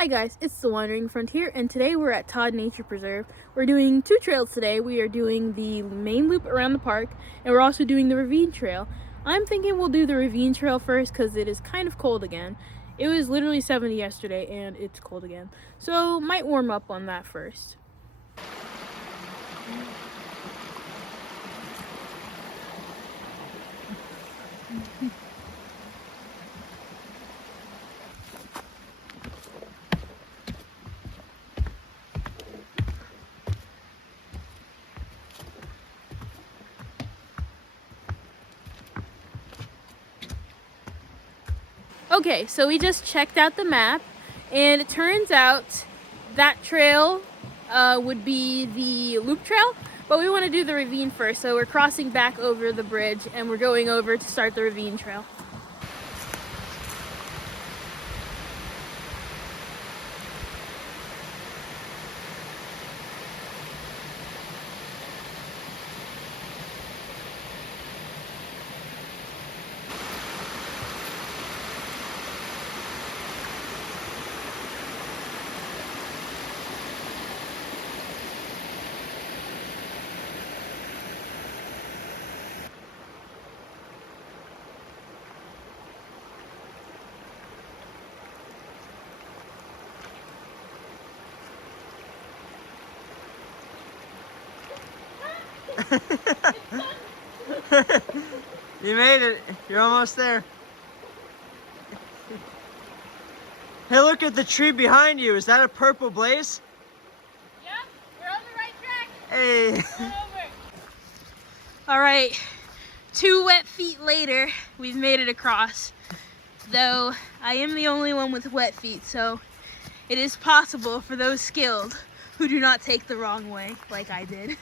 Hi guys, it's the Wandering Frontier, and today we're at Todd Nature Reserve. We're doing two trails today. We are doing the main loop around the park, and we're also doing the Ravine Trail. I'm thinking we'll do the Ravine Trail first because it is kind of cold again. It was literally 70 yesterday, and it's cold again. So, might warm up on that first. Okay, so we just checked out the map, and it turns out that trail would be the loop trail, but we want to do the ravine first, so we're crossing back over the bridge, and we're going over to start the ravine trail. You made it. You're almost there. Hey, look at the tree behind you. Is that a purple blaze? Yeah, we're on the right track. Hey. All right, 2 wet feet later, we've made it across. Though I am the only one with wet feet, so it is possible for those skilled who do not take the wrong way, like I did.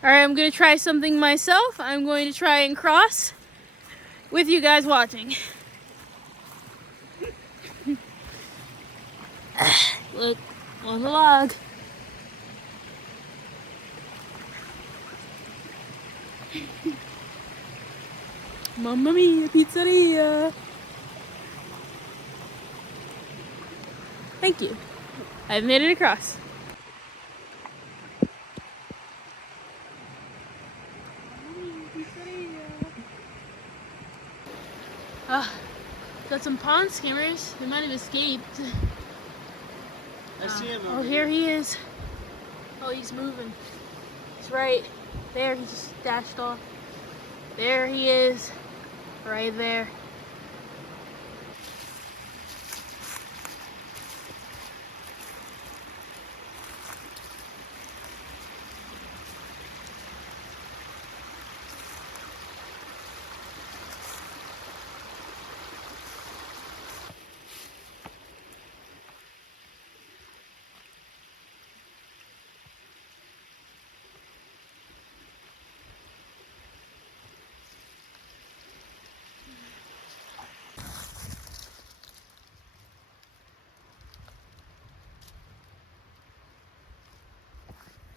All right, I'm gonna try something myself. I'm going to try and cross with you guys watching. Look, on the log. Mamma mia, pizzeria. Thank you. I've made it across. Got some pond skimmers. They might have escaped. I see him over Oh, here he is. Oh, he's moving. He's right there. He just dashed off. There he is. Right there.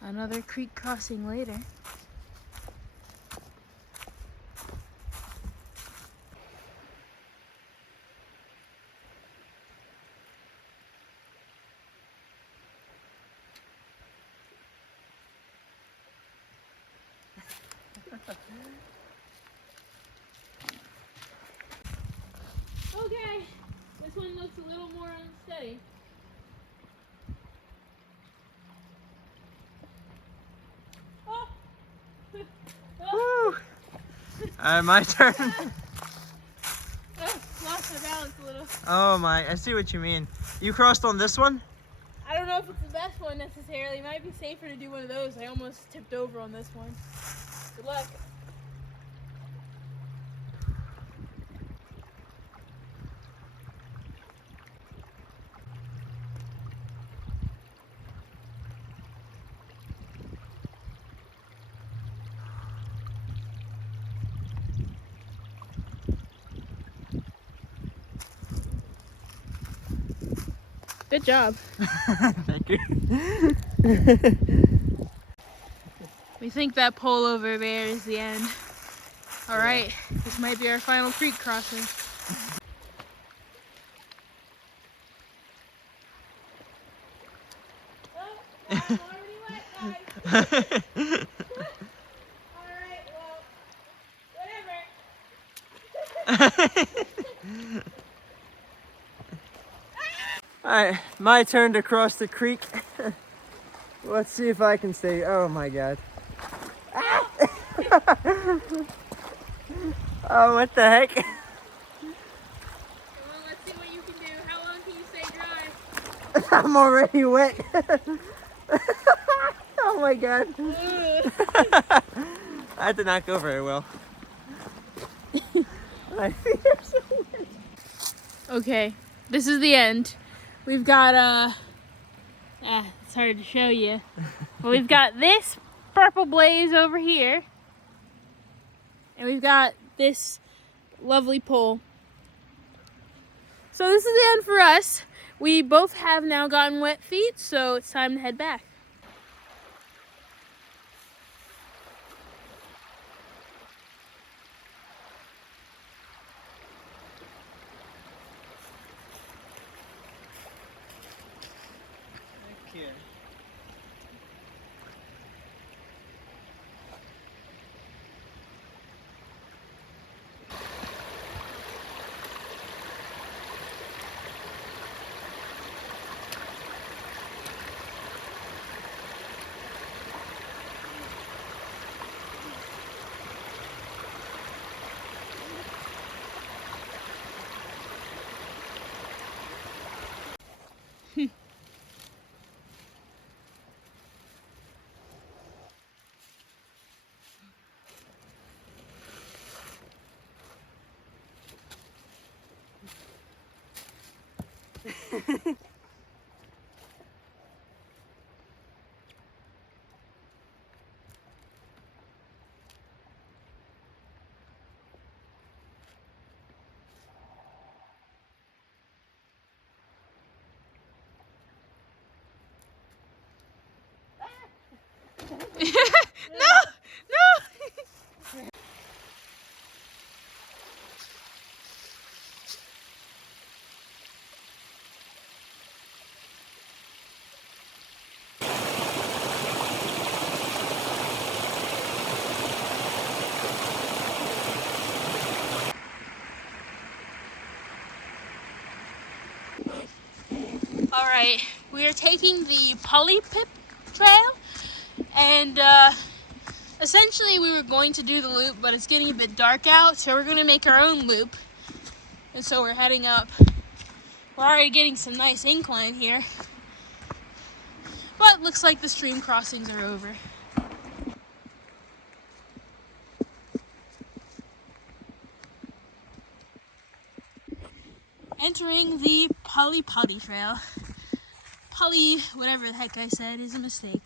Another creek crossing later. Okay, this one looks a little more unsteady. Oh! Woo! Alright, my turn. Oh, lost my balance a little. Oh my, I see what you mean. You crossed on this one? I don't know if it's the best one necessarily. It might be safer to do one of those. I almost tipped over on this one. Good luck. Good job. Thank you. We think that pole over there is the end. All right, this might be our final creek crossing. Oh, I'm already wet, guys. All right, well, whatever. Alright, my turn to cross the creek. Let's see if I can stay. Oh my god. Oh, what the heck? Come on, let's see what you can do. How long can you stay dry? I'm already wet. Oh my god. That did not go very well. My feet are so wet. Okay, this is the end. We've got it's hard to show you. But we've got this purple blaze over here. And we've got this lovely pole. So this is the end for us. We both have now gotten wet feet, so it's time to head back. Thank you. No! No! All right, we are taking the Polypip Trail, and essentially we were going to do the loop, but it's getting a bit dark out, so we're going to make our own loop. And so we're heading up. We're already getting some nice incline here, but looks like the stream crossings are over. Entering the Polypotty Trail. Poly, whatever the heck I said, is a mistake.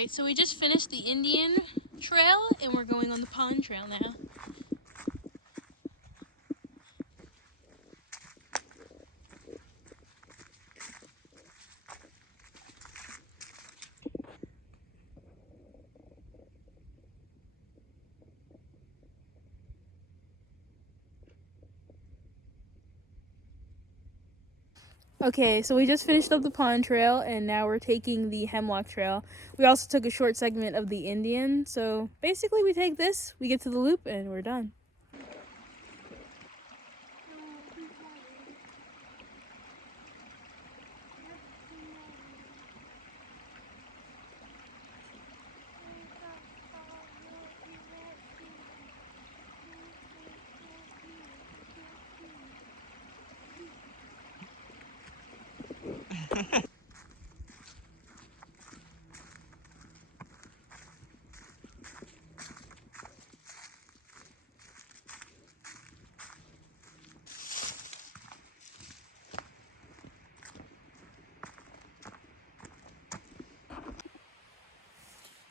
Alright, so we just finished the Indian Trail and we're going on the Pond Trail now. Okay, so we just finished up the Pond Trail and now we're taking the Hemlock Trail. We also took a short segment of the Indian, so basically we take this, we get to the loop, and we're done.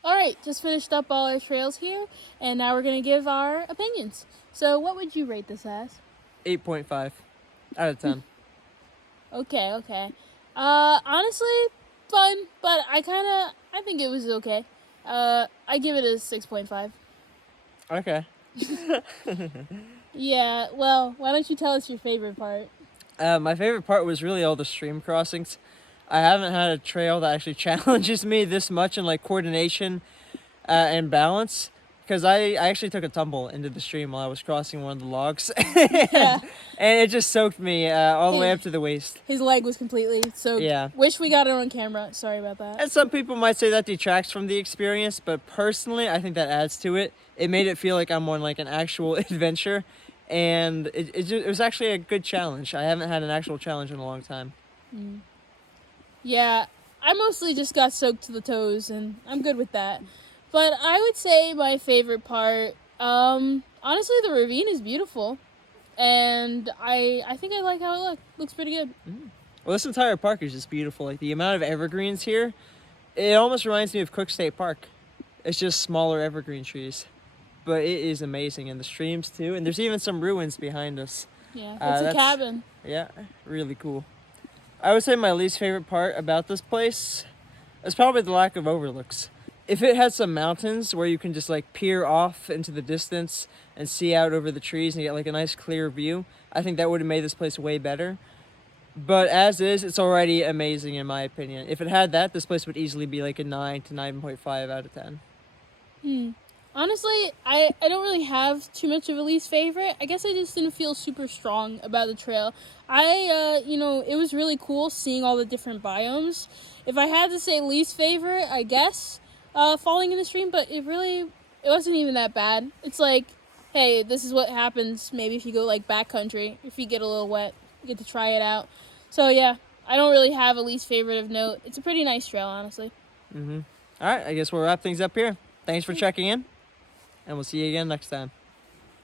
Alright, just finished up all our trails here, and now we're going to give our opinions. So what would you rate this as? 8.5 out of 10. Okay. Honestly, fun, but I think it was okay. I give it a 6.5. Okay. Yeah, well, why don't you tell us your favorite part? My favorite part was really all the stream crossings. I haven't had a trail that actually challenges me this much in like coordination and balance, because I actually took a tumble into the stream while I was crossing one of the logs. Yeah. And it just soaked me all the way up to the waist. His leg was completely soaked. Yeah. Wish we got it on camera. Sorry about that. And some people might say that detracts from the experience, but personally, I think that adds to it. It made it feel like I'm on like an actual adventure, and it was actually a good challenge. I haven't had an actual challenge in a long time. Yeah, I mostly just got soaked to the toes, and I'm good with that. But I would say my favorite part, honestly, the ravine is beautiful. And I think I like how it looks pretty good. Well, this entire park is just beautiful. Like the amount of evergreens here, it almost reminds me of Cook State Park. It's just smaller evergreen trees, but it is amazing, and the streams too. And there's even some ruins behind us. Yeah, it's a cabin. Yeah, really cool. I would say my least favorite part about this place is probably the lack of overlooks. If it had some mountains where you can just like peer off into the distance and see out over the trees and get like a nice clear view, I think that would have made this place way better. But as is, it's already amazing in my opinion. If it had that, this place would easily be like a 9 to 9.5 out of 10. Honestly, I don't really have too much of a least favorite. I guess I just didn't feel super strong about the trail. It was really cool seeing all the different biomes. If I had to say least favorite, I guess falling in the stream, but it wasn't even that bad. It's like, hey, this is what happens maybe if you go like backcountry. If you get a little wet, you get to try it out. So yeah, I don't really have a least favorite of note. It's a pretty nice trail, honestly. All right, I guess we'll wrap things up here. Thanks for checking in, and we'll see you again next time.